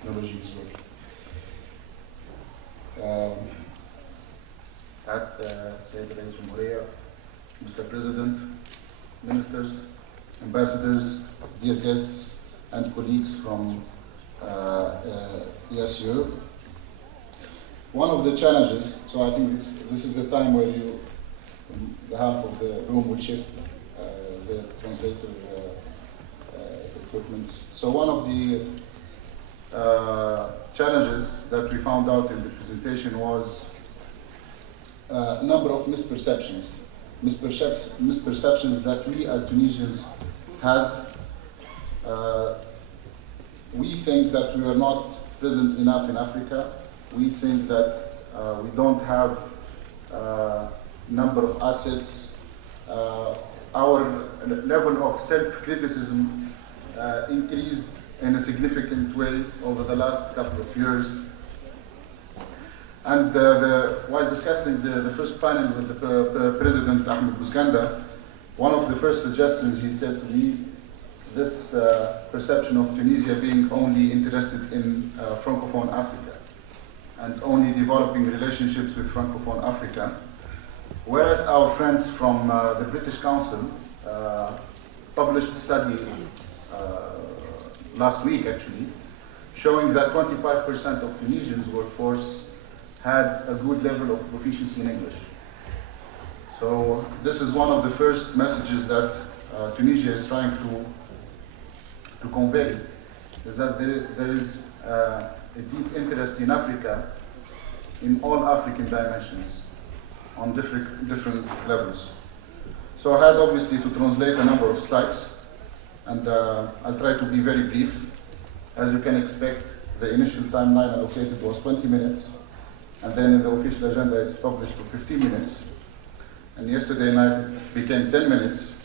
technology is working. Sayyid Rais Jumhuriya, Mr. President, Ministers, Ambassadors, dear guests, and colleagues from ESU. One of the challenges, so I think this is the time where the half of the room will shift the translator equipment. So one of the challenges that we found out in the presentation was a number of misperceptions that we as Tunisians had. We think that we are not present enough in Africa. We think that we don't have number of assets. Our level of self-criticism increased in a significant way over the last couple of years. And while discussing the first panel with the President Ahmed Bouzganda, one of the first suggestions he said to me, this perception of Tunisia being only interested in Francophone Africa and only developing relationships with Francophone Africa, whereas our friends from the British Council published a study last week actually, showing that 25% of Tunisians' workforce had a good level of proficiency in English. So this is one of the first messages that Tunisia is trying to convey, is that there is a deep interest in Africa, in all African dimensions, on different levels. So I had obviously to translate a number of slides, and I'll try to be very brief. As you can expect, the initial timeline allocated was 20 minutes, and then in the official agenda it's published for 15 minutes. And yesterday night it became 10 minutes,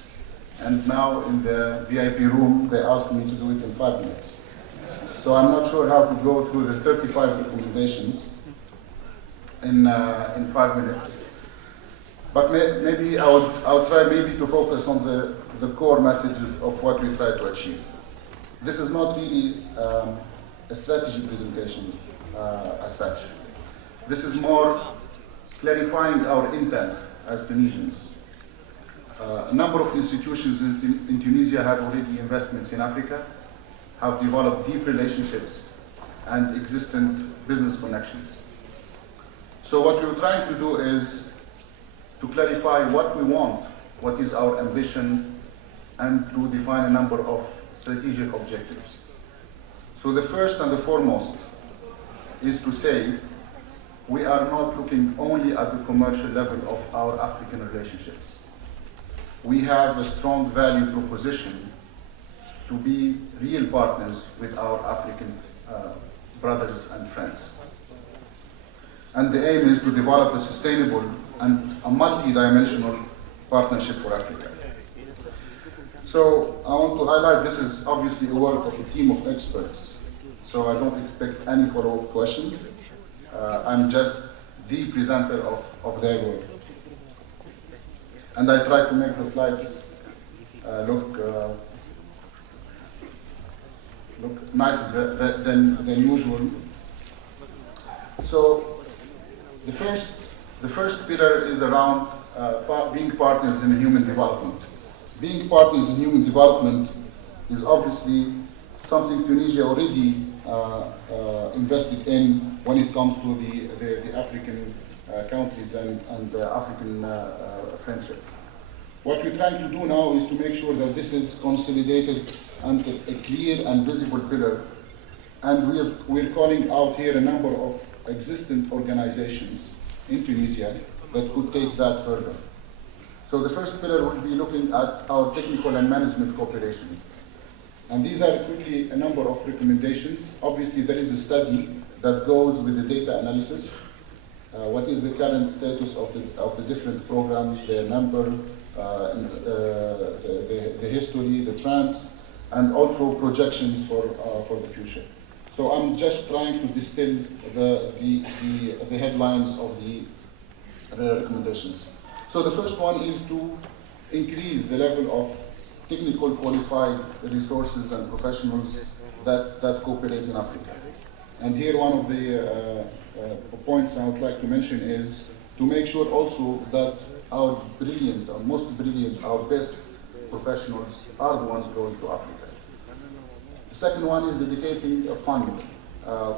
and now in the VIP room they asked me to do it in 5 minutes. So I'm not sure how to go through the 35 recommendations in 5 minutes. But maybe I would try maybe to focus on the core messages of what we try to achieve. This is not really a strategy presentation as such. This is more clarifying our intent as Tunisians. A number of institutions in Tunisia have already investments in Africa, have developed deep relationships and existent business connections. So what we're trying to do is to clarify what we want, what is our ambition, and to define a number of strategic objectives. So the first and the foremost is to say we are not looking only at the commercial level of our African relationships. We have a strong value proposition to be real partners with our African brothers and friends. And the aim is to develop a sustainable and a multi-dimensional partnership for Africa. So I want to highlight this is obviously the work of a team of experts. So I don't expect any follow-up questions. I'm just the presenter of their work. And I try to make the slides look nicer than usual. So the first pillar is around being partners in human development. Being partners in human development is obviously something Tunisia already invested in when it comes to the African countries and African friendship. What we're trying to do now is to make sure that this is consolidated under a clear and visible pillar. And we're calling out here a number of existing organizations in Tunisia that could take that further. So the first pillar will be looking at our technical and management cooperation. And these are quickly a number of recommendations. Obviously, there is a study that goes with the data analysis. What is the current status of the different programs, their number, the history, the trends, and also projections for the future. So I'm just trying to distill the headlines of the recommendations. So the first one is to increase the level of technical qualified resources and professionals that cooperate in Africa. And here one of the points I would like to mention is to make sure also that our brilliant, our most brilliant, our best professionals are the ones going to Africa. The second one is dedicating a fund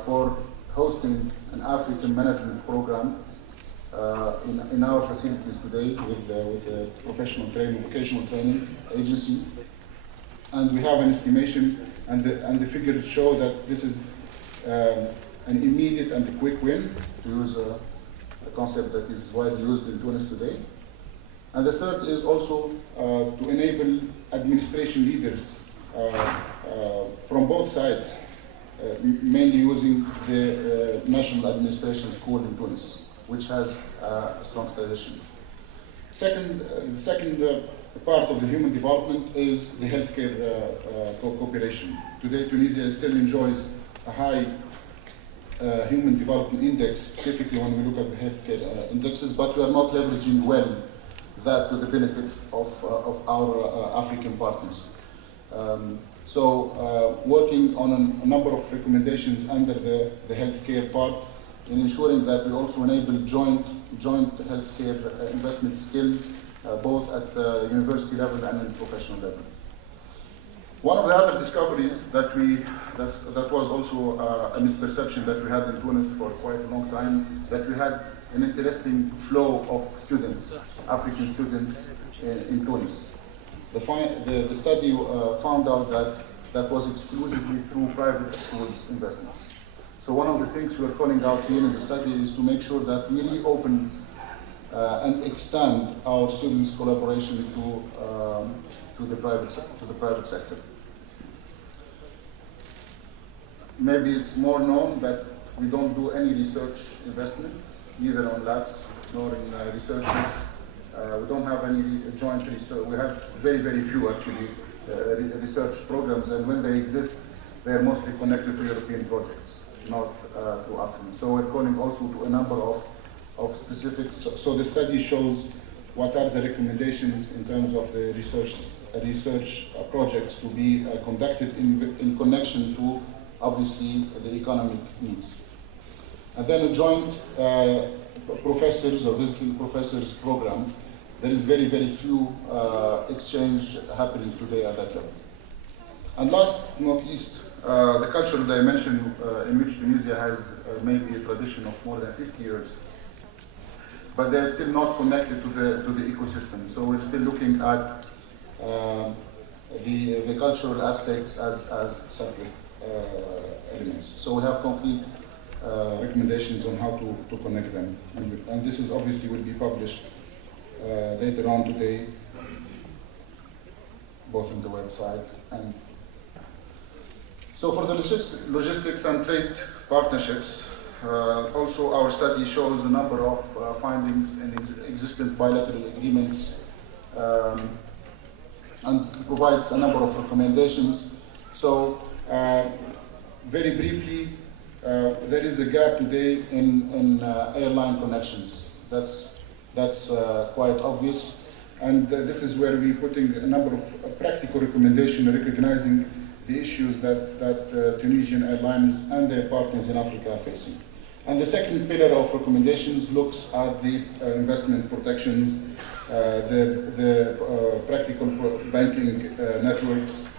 for hosting an African management program in our facilities today with the professional training, vocational training agency. And we have an estimation, and the figures show that this is an immediate and a quick win, to use a concept that is widely used in Tunis today. And the third is also to enable administration leaders from both sides, mainly using the National Administration School in Tunis, which has a strong tradition. The second part of the human development is the healthcare cooperation. Today, Tunisia still enjoys a high human development index, specifically when we look at the healthcare indexes, but we are not leveraging well that to the benefit of our African partners. Working on a number of recommendations under the healthcare part, in ensuring that we also enable joint healthcare investment skills, both at the university level and at the professional level. One of the other discoveries that was also a misperception that we had in Tunis for quite a long time, that we had an interesting flow of students, African students in Tunis. The study found out that was exclusively through private schools investments. So one of the things we're calling out here in the study is to make sure that we reopen and extend our students' collaboration to the private sector. Maybe it's more known that we don't do any research investment, neither on labs nor in researchers. We don't have any joint research. We have very, very few actually research programs, and when they exist, they are mostly connected to European projects, not through African. So we're calling also to a number of specifics. So the study shows what are the recommendations in terms of the research projects to be conducted in connection to, obviously, the economic needs. And then a joint professors or visiting professors program. There is very, very few exchange happening today at that level. And last but not least, the cultural dimension in which Tunisia has maybe a tradition of more than 50 years, but they're still not connected to the ecosystem. So we're still looking at the cultural aspects as separate elements. So we have concrete recommendations on how to connect them. And this is obviously will be published later on today, both on the website and. So for the logistics and trade partnerships, also our study shows a number of findings in existing bilateral agreements and provides a number of recommendations. So very briefly, there is a gap today in airline connections. That's quite obvious, and this is where we're putting a number of practical recommendations recognizing the issues that Tunisian airlines and their partners in Africa are facing. And the second pillar of recommendations looks at the investment protections, the practical banking networks,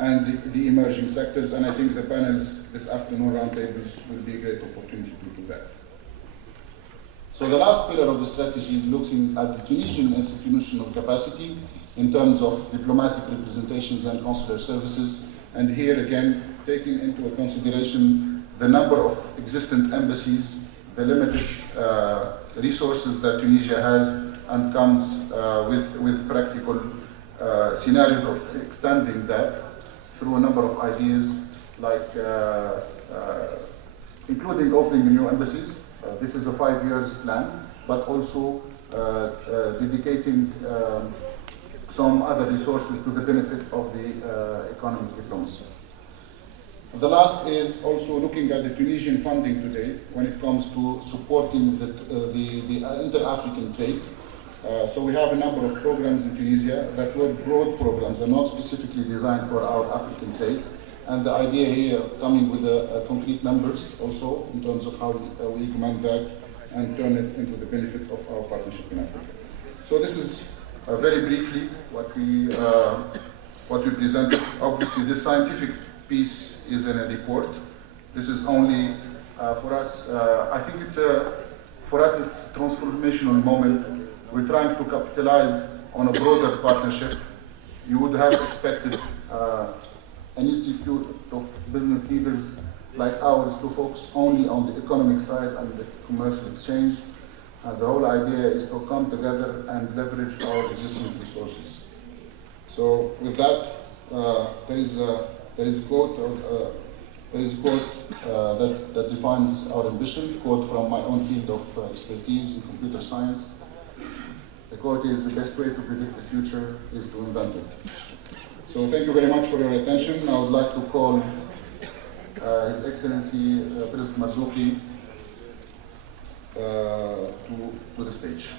and the emerging sectors. And I think the panels this afternoon, roundtables, will be a great opportunity to do that. So the last pillar of the strategy is looking at the Tunisian institutional capacity in terms of diplomatic representations and consular services. And here again, taking into consideration the number of existing embassies, the limited resources that Tunisia has, and comes with practical scenarios of extending that through a number of ideas, like including opening new embassies. This is a 5 years plan, but also dedicating some other resources to the benefit of the economic diplomacy. The last is also looking at the Tunisian funding today when it comes to supporting the inter-African trade. So we have a number of programs in Tunisia that were broad programs, are not specifically designed for our African trade, And the idea here, coming with concrete numbers also, in terms of how we implement that and turn it into the benefit of our partnership in Africa. So this is very briefly what we presented. Obviously, this scientific piece is in a report. This is only for us. I think it's for us it's a transformational moment. We're trying to capitalize on a broader partnership. You would have expected an institute of business leaders like ours to focus only on the economic side and the commercial exchange. The whole idea is to come together and leverage our existing resources. So with that, there is a quote that defines our ambition, quote from my own field of expertise in computer science. The quote is, "The best way to predict the future is to invent it." So thank you very much for your attention. I would like to call His Excellency President Marzouki to the stage.